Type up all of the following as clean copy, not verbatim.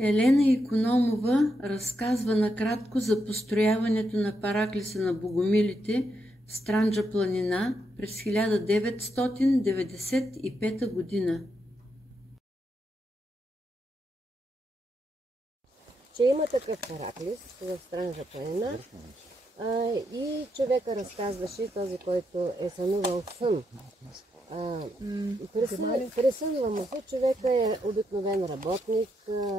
Елена Икономова разказва накратко за построяването на параклиса на богомилите в Странджа планина през 1995 година. Че има такъв параклис в Странджа планина и човека разказваше, този, който е сънувал сън. Пресънва му се, човека е обикновен работник,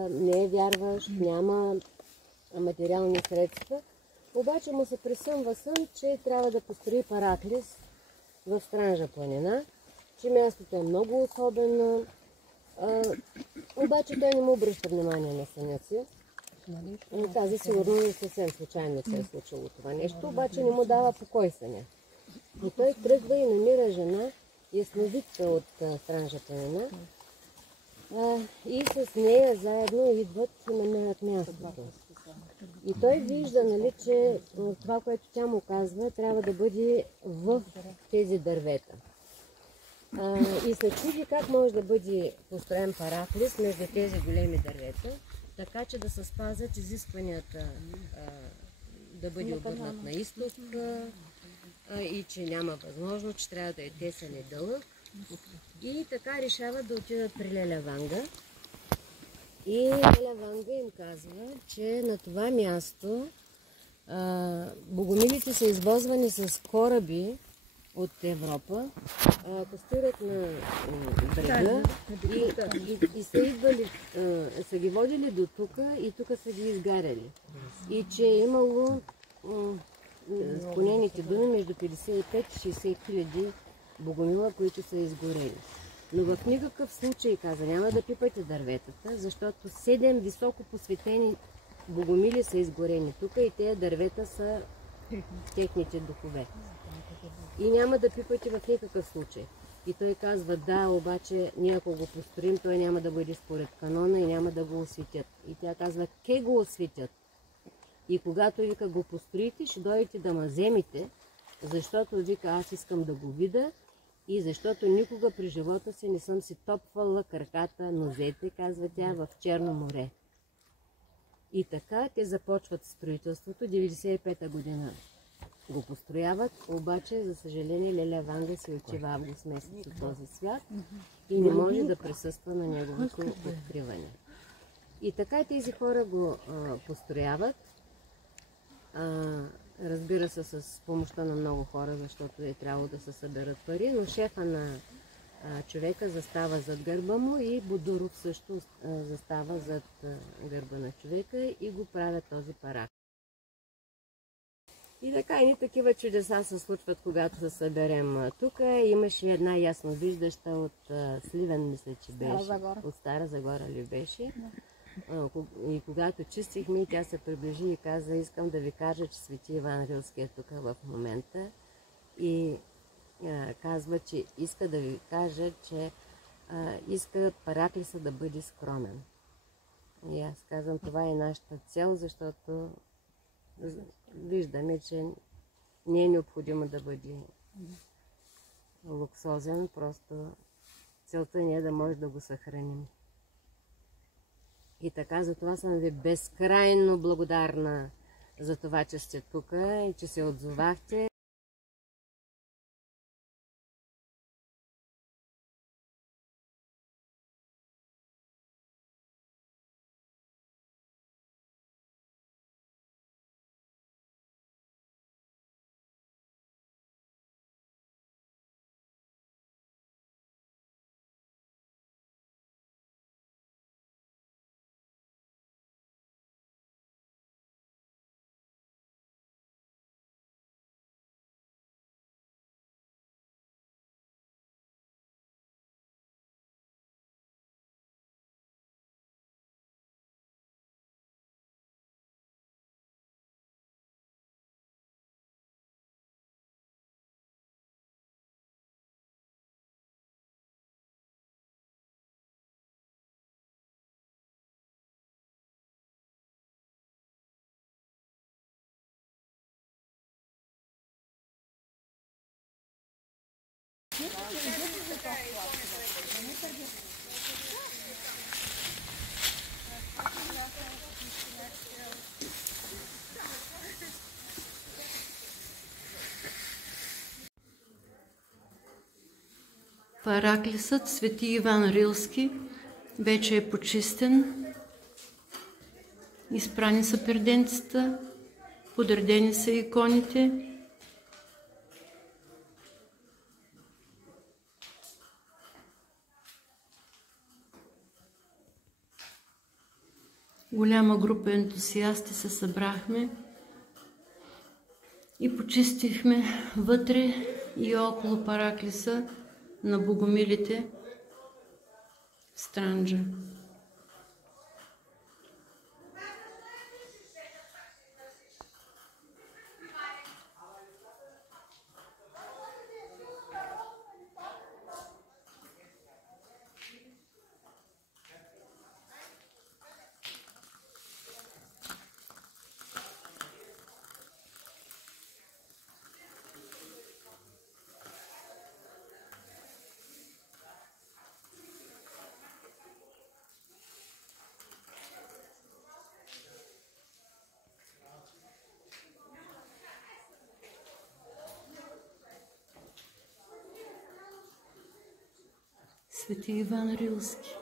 не е вярващ, няма материални средства, обаче му се пресънва сън, че трябва да построи параклис в Странджа планина, че мястото е много особено, обаче той не му обръща внимание на съня си. Тази сигурно съвсем случайно се е случило това нещо, обаче не му дава покой съня. И той тръгва и намира жена, ясновидка от Странджа планина, и с нея заедно идват и намерят мястото. И той вижда, нали, че това, което тя му казва, трябва да бъде в тези дървета. И се чуди как може да бъде построен параклис между тези големи дървета, така че да се спазят изискванията да бъде обърнат на изток и че няма възможност, че трябва да е тесен и дълъг. И така решават да отидат при Леля Ванга. И Леля Ванга им казва, че на това място богомилите са извозвани с кораби от Европа, костират на брега и са идвали, са ги водили до тук и тук са ги изгаряли. И че е имало по нейните думи между 55 и 60 хиляди богомила, които са изгорели. Но в никакъв случай, каза, няма да пипате дърветата, защото 7 високо посветени богомили са изгорени тук и тези дървета са техните духове. И няма да пипате в никакъв случай. И той казва, да, обаче ние ако го построим, той няма да бъде според канона и няма да го осветят. И тя казва, ке го осветят. И когато, вика, го построите, ще дойдете да ме вземете, защото, вика, аз искам да го видя и защото никога при живота си не съм си топвала краката, нозете, казва тя, в Черно море. И така те започват строителството, 95-та година го построяват, обаче, за съжаление, Леля Ванга се отива август месец от този свят и не може да присъства на неговото откриване. И така тези хора го построяват, разбира се, с помощта на много хора, защото е трябвало да се съберат пари, но шефа на човека застава зад гърба му и Бодуров също застава зад гърба на човека и го правят този парак. И така, едни такива чудеса се случват, когато се съберем тук. Имаше една ясновиждаща от Сливен, мисля, че беше. От Стара Загора ли беше? И когато чистихме, тя се приближи и каза, искам да ви кажа, че свети Иван Рилски е тук в момента. И казва, че иска да ви кажа, че иска параклиса да бъде скромен. И аз казвам, това е нашата цел, защото виждаме, че не е необходимо да бъде луксозен, просто целта ни е да може да го съхраним. И така, затова съм ви безкрайно благодарна за това, че сте тук и че се отзовахте. Параклисът Свети Иван Рилски вече е почистен. Изпрани са перденцата, подредени са иконите. Голяма група ентусиасти се събрахме и почистихме вътре и около параклиса на Богомилите в Странджа. Свети Иван Рилски.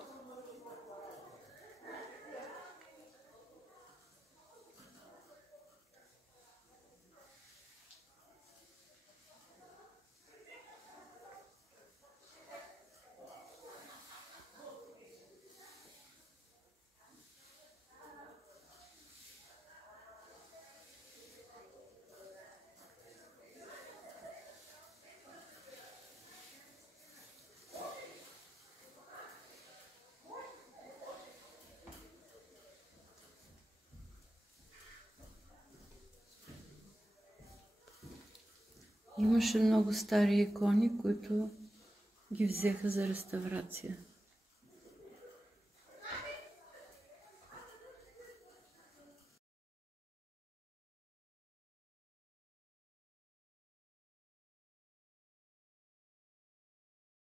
Имаше много стари икони, които ги взеха за реставрация.